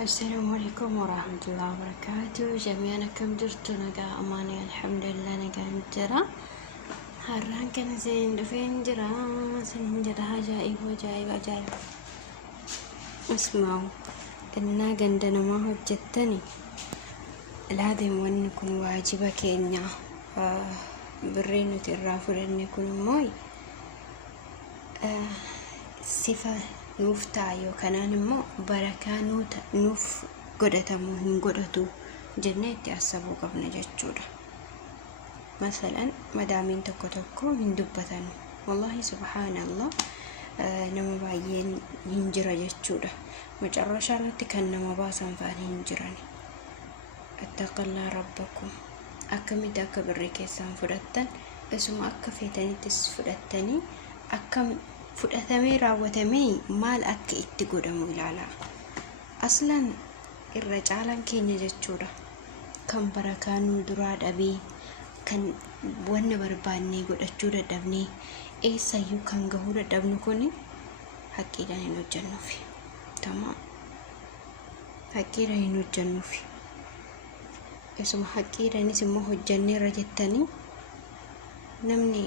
السلام عليكم ورحمة الله وبركاته جميعا كم درتو نقا أماني الحمد لله نقا مجرى هران كان زين دفين جرى سنين جرى عجائب وجائب عجائب اسمعوا إنا قندنا ما هو جتني العظيم وأن يكون واجبك إني برينو ترافر أن يكون موي صفة nuuftaa yookaan immoo barakaa nuuf godhatamu hin godhatu jennee itti asabuu qabna jechuudha. Masalan madaamiin tokko hin dubbatan wallahi subhaanallah nama baay'een hin jira jechuudha. Macarrashaa irratti kan nama baasan fa'aan hin jiran. Attaqallaa rabbakum akkamitti akka birrii keessaan fudhattan isuma akka feetanittis fudhattanii akka fudhatamee raawwatamee maal akka itti godhamu ilaala. Aslan irra caalaan keenya jechuudha kan barakaa nu duraa dhabee kan wanna barbaannee godhachuu dadhabnee eessayyuu kan gahuu dadhabnu kun haqqiidhaan hin hojjennuufi. Tamam haqqiidhaan hin hojjennuufi. Isuma haqqiidhaanis immoo hojjenneerra jettanii namni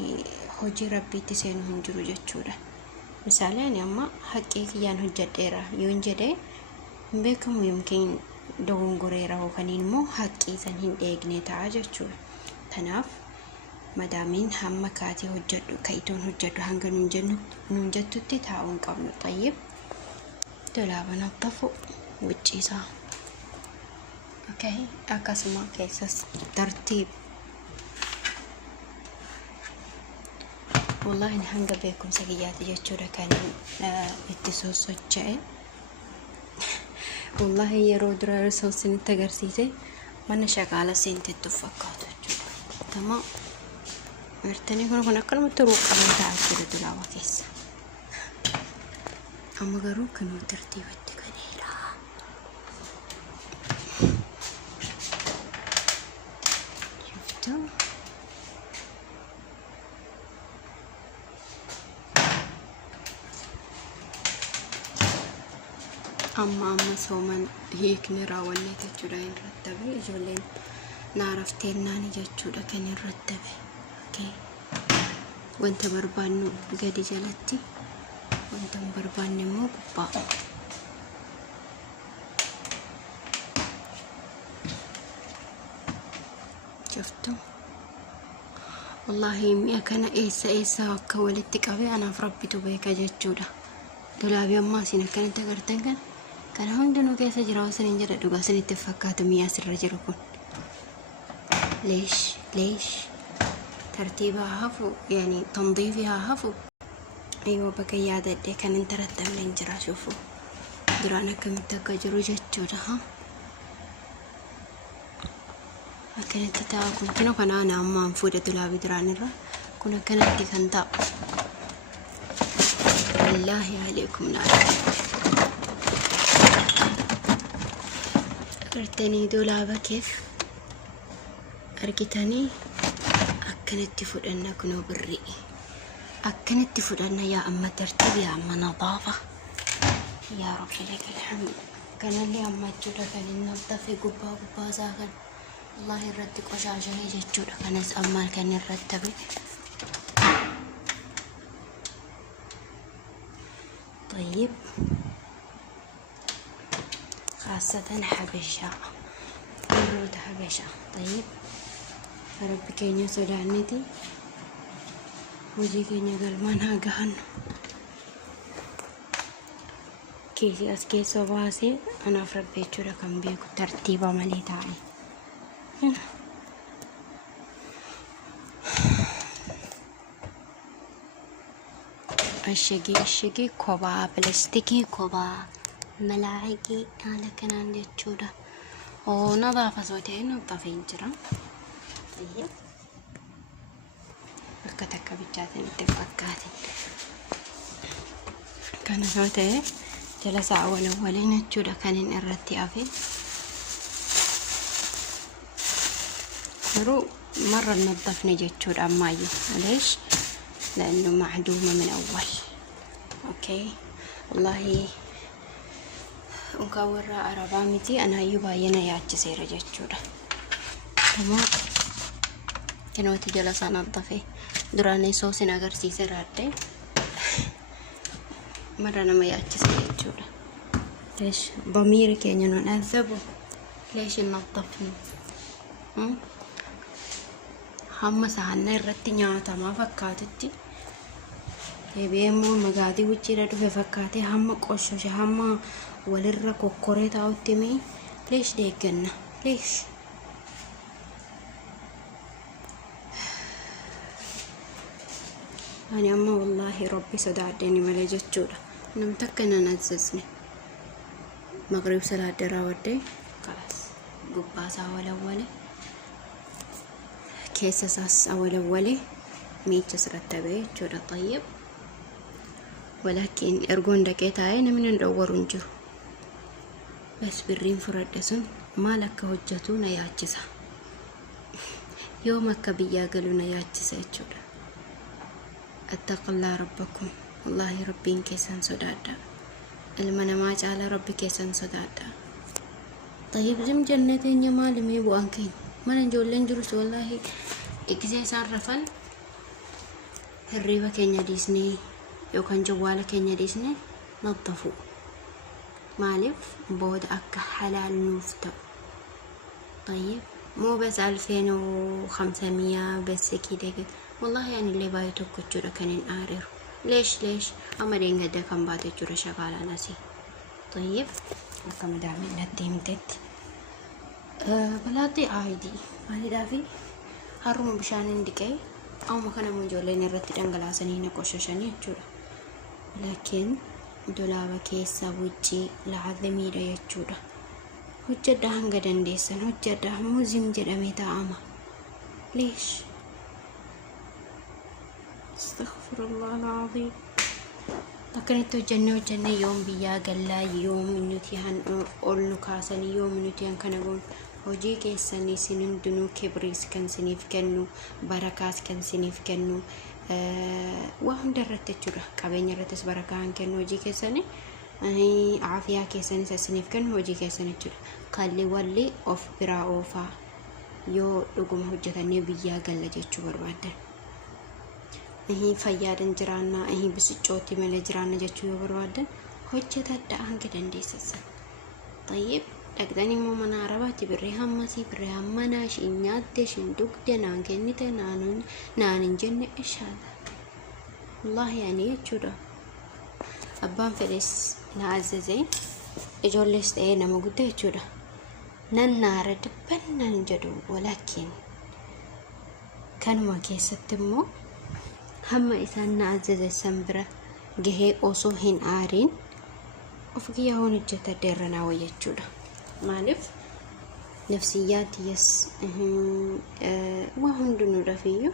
hojii rabbiitti seenu hin jiru jechuudha. Misalnya ani amma haqqii kiyyaan hojjedheera yoon jedhe hin beekamu yookiin dogongoreera yookaan immoo haqqii san hin eegne ta'a jechuudha. Kanaaf madaamiin hamma kaatee hojjedhu ka'itoon hojjedhu hanga nuun jettutti taa'uu hin qabnu. Tayyib dolaaba nattafu wicciisaa. Okay, akkasuma keessas tartiib. والله إن هنقى بيكم سقياتي جتشورة كان اتسوسوتشاي والله يرود رسوس نتقرسيتي وانا شغالة سنت التفكات تمام مرتني كنا كلمة تروق أنا تعال كده دلاوة كيس أما قروق كانوا ترتيب التقنيرة شفتوا أما سومن هيك نرى ولا تجودا نرتبه إجولين نعرفتين ناني جتشودا كان نرتبه أوكي وانت بربانو قد جلتي وانت برباني مو قبا شفتوا والله ميا كان إيسا وكولتك أبي أنا فربيتو بيك جتشودا دولابي أما سينا كانت تقرتن كان هندنو كيسا جراو سنين جرى دوغا سنين تفكاتو ميا سر جركون ليش ترتيبها هفو يعني تنظيفها هفو ايوه بقيادة دي كان انترتب من جرى شوفو درانا كم تكجرو جتشو ها كانت تتاكل كنا كان انا اما انفودة دولابي دراني را كنا كانت دي كنتا بالله عليكم نار أرتني دولابا كيف أركتني أكنت فدنا كنو بري أكنت فدنا يا أما ترتيب يا أما نظافة يا رب لك الحمد كان اللي أما جودا كان النظافة قبا زاغن الله يردك وشاشة هي جودا كان أما كان يرتب طيب خاصة حبشة ورود حبشة. طيب ربي كينيا سودانيتي وجي كينيا قلمان هاقهن كيسي أسكيس وباسي أنا فربي جورا كم بيكو ترتيبا ملي تاعي الشقي كوبا بلاستيكي كوبا ملاعقي هذا كان عندي تشودا ونظافة صوتين نظافين جرا. طيب بكتك بجاتين تفكاتين كان صوتي جلس أولين تشودا كان الرتي أفي مرو مرة نظفني جتشودا ماي ليش لأنه معدومة من أول. أوكي والله muka warra arabaa miti anaayyuu baay'ee na yaachiseera jechuudha. Ammoo kinooti jala isaan addafe duraan soosin agarsiise raadde mara nama yaachise jechuudha. Leesh bamiiri keenya nu dhaansabu leesh hin naddafnu hamma sahanna irratti nyaatamaa fakkaatutti deebi'eemmoo magaatii wucciidha dhufe fakkaate hamma qoshoshe hamma walirra kokkoree taa'utti mee leesh deegganna leesh ani amma wallaahi rabbi sodaadheeni malee jechuudha. Namni akka nan ajjasne magriib salaadde raawwadde kalas gubbaasaa walawwale keessa isaas awalawwale miicha sirratti ba'e jechuudha. Tayyib walakin ergoon dhaqee taa'ee namni hin dhowwaru hin jiru. Bas birriin fudhadhe sun maal akka hojjetu na yaachisa. Yoom akka biyyaa galu na yaachisa jechuudha. Attaqallaa rabbakum wallaahi rabbiin keessan sodaadha. Ilma namaa caala rabbi keessan sodaadha. Tayyib zim jannateenya maalimee bu'aan keenya mana ijoolleen jirus wallaahi eegisee isaan rafan hirriba keenya dhiisnee yookaan jawwaala keenya dhiisnee naddafu. Maaliif booda akka halaal nuuf ta'u. Tayyib muu bas 2500 bas kidee والله يعني اللي باي توك جورا كان آرير ليش أما دين قد كان باتي جورا شغالة ناسي. طيب كم دامي نديم تت بلاتي عادي هذه دافي هرم بشان دكاي أو ما كنا منجولين الرتي دنقلا سنين كوششاني جورا لكن دولابا كيسا وجي لعظمي دا يجورا هجدا هنگا دنديسن هجدا موزم جدامي تاما ليش استغفر الله العظيم. لكن itu jenne يوم بيا قلا يوم نوتي هن أولو كاسني يوم نوتي هن كنقول hojii keessanii sinin dunuu kibriis kan siniif kennu barakaas kan siniif kennu waa hunda irratti jechuudha. Qabeenya irrattis barakaa kan kennu hojii keessanii aafiyaa keessanis siniif kennu hojii keessanii jechuudha. Kalli walli of biraa oofaa yoo dhuguma hojjetanii biyyaa galla jechuu barbaadan. Fayyaadan jiraannaa bisicooti malee jiraanna jechuu yoo barbaadan hojjetadha hanga dandeessan. Tayyib dhaqxanii immoo mana arabaatti birrii hammasii birrii hammanaa ishiin nyaatte ishiin dugde naan kennite naan hin jenne inshaalla. Wallaahi ani jechuudha. Abbaan fedhes na azazee ijoollees ta'ee nama guddaa jechuudha. Nan naara dibbannan jedhu walakin kanuma keessatti immoo hamma isaan na azazesan bira gahee osoo hin aariin of kiyya hoon hojjeta deerranaa wayyachuudha. Maaliif nafsiyyaati yes waa hundinuu dhafiyyuu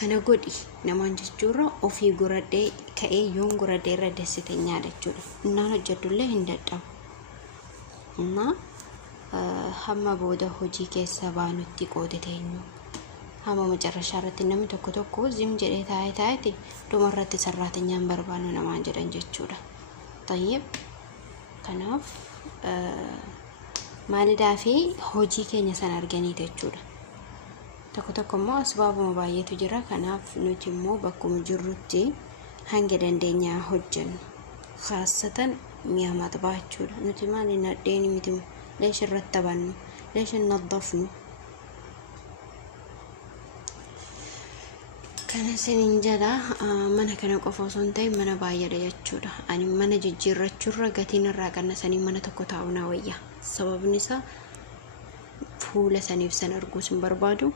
kana godhi namaan jechuurra ofii guradhee ka'ee yoon guradhee irra dessite nyaadha jechuudha. Innaan hojjedullee hin dadhabu. Hamma booda hojii keessa baanutti qoodeteenyu hamma macarrashaa irratti namni tokko zim jedhee taa'eeti dhumarratti sarraatanyaan barbaannu namaan jedhan jechuudha. Tayyib kanaaf maalidaa fi hojii keenya san arganii jechuudha. Tokko immoo asbaabuma baay'eetu jira. Kanaaf nuti immoo bakkuma jirrutti hanga dandeenyaa hojjennu. Khaasatan mi'a maxbaa jechuudha. Nuti maali nadheeni miti leesh irratti taphannu leesh naddafnu. Kana sinin jala mana kana qofa osoo hin ta'in mana baay'eedha jechuudha. Ani mana jijjiirrachuurra gatiin irraa qannasanii mana tokko taa'uunaa wayya. Sababni isaa fuula saniif san arguus hin barbaadu.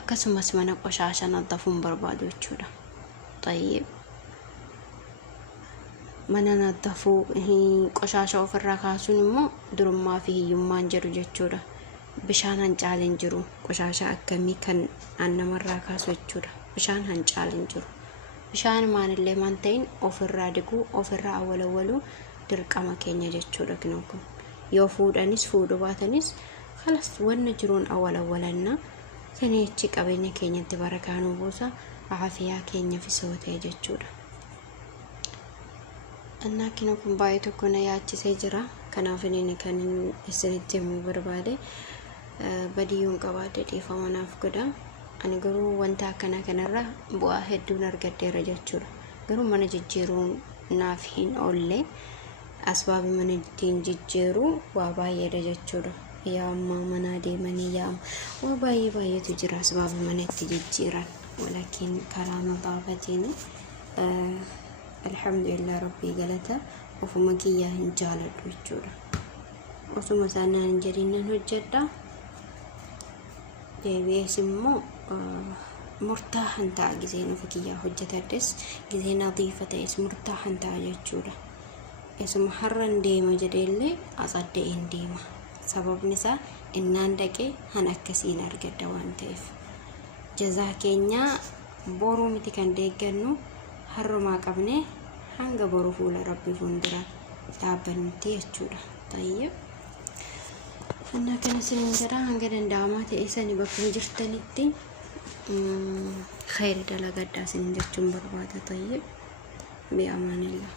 Akkasumas mana qoshaasha naddafuu hin barbaadu jechuudha. Tayyib mana naddafuu qoshaasha ofirraa kaasuun immoo durummaa fi hiyyummaan jedhu jechuudha. Bishaan hancaaleen jiru qoshaasha akkamii kan namarraa kaasu jechuudha. Bishaan hancaaleen jiru. Bishaan maanillee maan ta'in ofirraa diguu ofirraa awwalawwaluu dirqama keenya jechuudha. Kun yoo fuudhanis fuudhu baatanis kalas wanna jiruun awwalawwalanna kanichi qabeenya keenyatti barakaanuu buusa aafiyaa keenya fi sootee jechuudha. Annaakin kun baay'ee tokko na yaachisee jira. Kanaaf inni kan isinitti himuu barbaade badiyyoon qabaadde dhiifama naaf godha. Ani garuu wanta akkana kanarra bu'aa hedduun argadheera jechuudha. Garuu mana jijjiiruun naaf hin oolle asbaabi mana ittiin jijjiiru waa baay'eedha jechuudha. Yaa ammaa mana deemanii yaa waa baay'eetu jira asbaabi mana itti jijjiiran. Walakin karaa nadaafatiin alhamdulillah rabbii galata ofuma kiyyaa hin jaaladhu jechuudha. Osuma isaanii hin jedhin nan hojjedha. Deebi'ees immoo murtaahan ta'a giseen ofi kiyyaa hojjetadhes gisee nadiifa ta'es murtaahan ta'a jechuudha. Isuma har'an deema jedheellee asaddee hin deema. Sababni isaa innaan dhaqee han akkasiin argadda waan ta'eef. Jazaa keenya boruu miti kan deeggannu har'umaa qabne hanga boru fuula rabbii fuuldura dhaabbannutti jechuudha. Tayyib. Anna kana sinin jira hanga danda'amaa ta'e sani bakka jirtanitti khayri dalagaddaa sinin jechuun barbaada. Tayyib. Bi amaanillah.